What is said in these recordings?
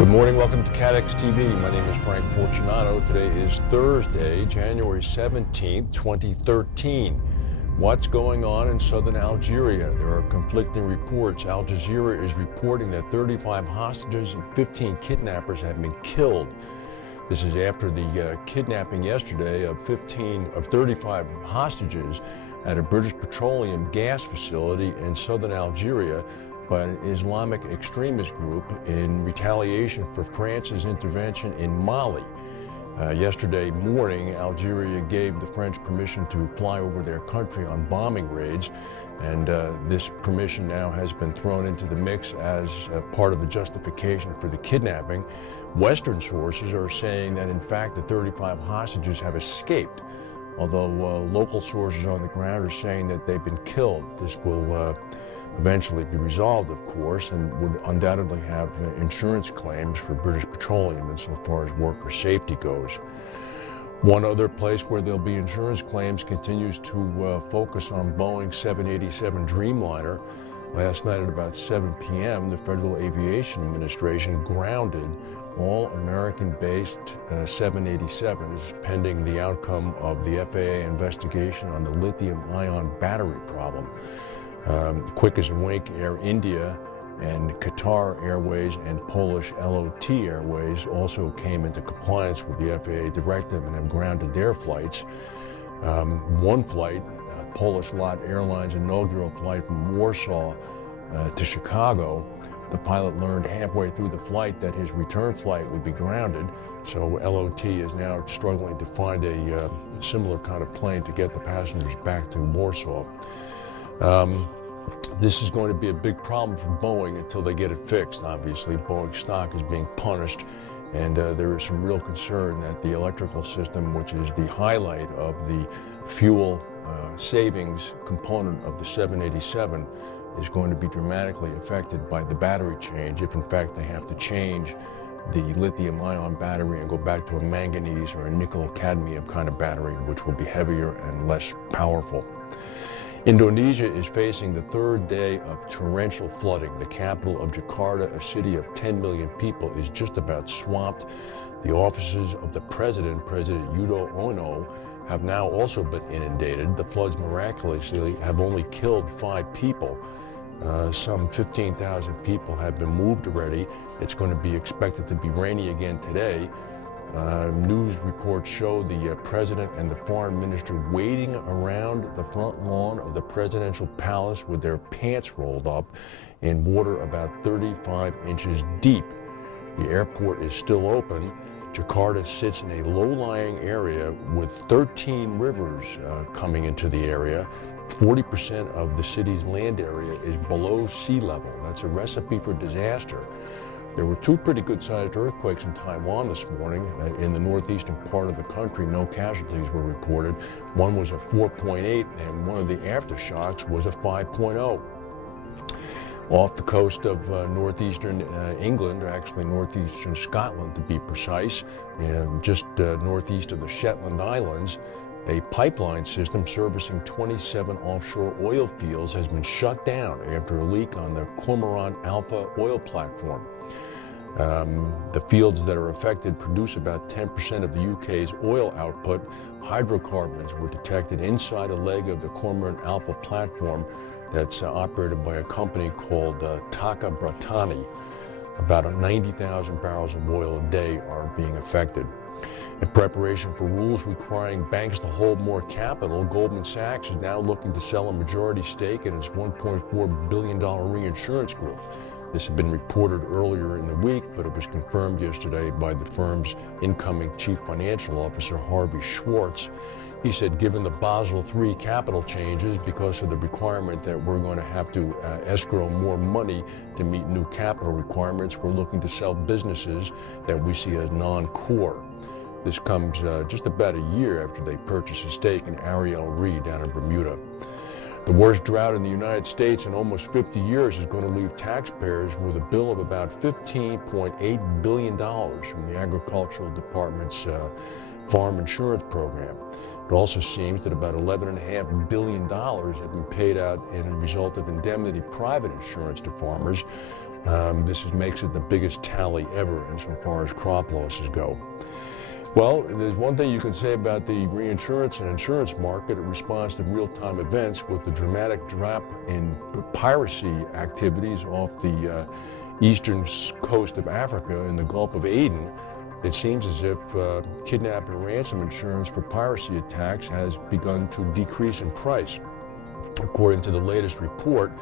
Good morning, welcome to CATEX TV. My name is Frank Fortunato. Today is Thursday, January 17th, 2013. What's going on in southern Algeria? There are conflicting reports. Al Jazeera is reporting that 35 hostages and 15 kidnappers have been killed. This is after the kidnapping yesterday of 35 hostages at a British Petroleum gas facility in southern Algeria by an Islamic extremist group in retaliation for France's intervention in Mali. Yesterday morning, Algeria gave the French permission to fly over their country on bombing raids, and this permission now has been thrown into the mix as part of the justification for the kidnapping. Western sources are saying that, in fact, the 35 hostages have escaped, although local sources on the ground are saying that they've been killed. This will eventually be resolved, of course, and would undoubtedly have insurance claims for British Petroleum insofar as worker safety goes. One other place where there'll be insurance claims continues to focus on Boeing 787 Dreamliner. Last night at about 7 p.m., the Federal Aviation Administration grounded all American-based 787s pending the outcome of the FAA investigation on the lithium-ion battery problem. Quick as a wink, Air India and Qatar Airways and Polish LOT Airways also came into compliance with the FAA directive and have grounded their flights. One flight, Polish LOT Airlines' inaugural flight from Warsaw to Chicago, the pilot learned halfway through the flight that his return flight would be grounded, so LOT is now struggling to find a similar kind of plane to get the passengers back to Warsaw. This is going to be a big problem for Boeing until they get it fixed. Obviously, Boeing stock is being punished, and there is some real concern that the electrical system, which is the highlight of the fuel savings component of the 787, is going to be dramatically affected by the battery change, if in fact they have to change the lithium-ion battery and go back to a manganese or a nickel-cadmium kind of battery, which will be heavier and less powerful. Indonesia is facing the third day of torrential flooding. The capital of Jakarta, a city of 10 million people, is just about swamped. The offices of the President Yudho Ono, have now also been inundated. The floods miraculously have only killed 5 people. Some 15,000 people have been moved already. It's going to be expected to be rainy again today. News reports show the president and the foreign minister waiting around the front lawn of the presidential palace with their pants rolled up in water about 35 inches deep. The airport is still open. Jakarta sits in a low-lying area with 13 rivers coming into the area. 40% of the city's land area is below sea level. That's a recipe for disaster. There were 2 pretty good-sized earthquakes in Taiwan this morning. In the northeastern part of the country, no casualties were reported. One was a 4.8, and one of the aftershocks was a 5.0. Off the coast of northeastern England, or actually northeastern Scotland to be precise, just northeast of the Shetland Islands, a pipeline system servicing 27 offshore oil fields has been shut down after a leak on the Cormorant Alpha oil platform. The fields that are affected produce about 10% of the UK's oil output. Hydrocarbons were detected inside a leg of the Cormorant Alpha platform that's operated by a company called Taka Bratani. About 90,000 barrels of oil a day are being affected. In preparation for rules requiring banks to hold more capital, Goldman Sachs is now looking to sell a majority stake in its $1.4 billion reinsurance group. This had been reported earlier in the week, but it was confirmed yesterday by the firm's incoming chief financial officer, Harvey Schwartz. He said, given the Basel III capital changes, because of the requirement that we're going to have to escrow more money to meet new capital requirements, we're looking to sell businesses that we see as non-core. This comes just about a year after they purchased a stake in Ariel Re down in Bermuda. The worst drought in the United States in almost 50 years is going to leave taxpayers with a bill of about $15.8 billion from the Agricultural Department's farm insurance program. It also seems that about $11.5 billion have been paid out in result of indemnity private insurance to farmers. Makes it the biggest tally ever insofar as crop losses go. Well, there's one thing you can say about the reinsurance and insurance market. It responds to real-time events with the dramatic drop in piracy activities off the eastern coast of Africa in the Gulf of Aden. It seems as if kidnap and ransom insurance for piracy attacks has begun to decrease in price. According to the latest report,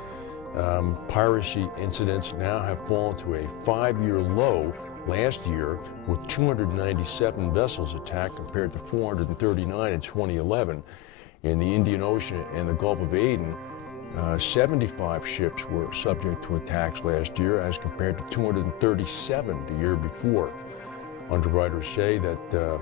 piracy incidents now have fallen to a 5-year low last year, with 297 vessels attacked compared to 439 in 2011. In the Indian Ocean and the Gulf of Aden, 75 ships were subject to attacks last year as compared to 237 the year before. Underwriters say that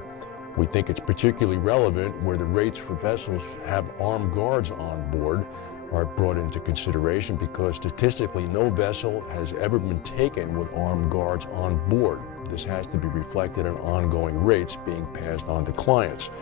we think it's particularly relevant where the rates for vessels have armed guards on board are brought into consideration, because statistically no vessel has ever been taken with armed guards on board. This has to be reflected in ongoing rates being passed on to clients.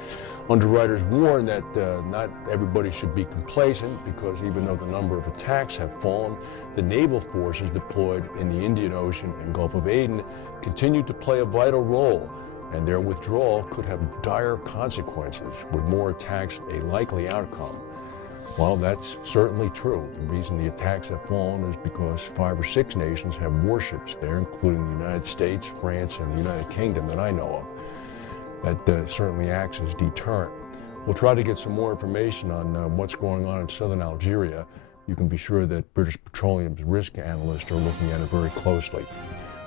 Underwriters warn that not everybody should be complacent, because even though the number of attacks have fallen, the naval forces deployed in the Indian Ocean and Gulf of Aden continue to play a vital role, and their withdrawal could have dire consequences, with more attacks a likely outcome. Well, that's certainly true. The reason the attacks have fallen is because 5 or 6 nations have warships there, including the United States, France, and the United Kingdom that I know of. That certainly acts as deterrent. We'll try to get some more information on what's going on in southern Algeria. You can be sure that British Petroleum's risk analysts are looking at it very closely.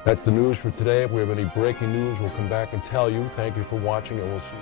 That's the news for today. If we have any breaking news, we'll come back and tell you. Thank you for watching, and we'll see you.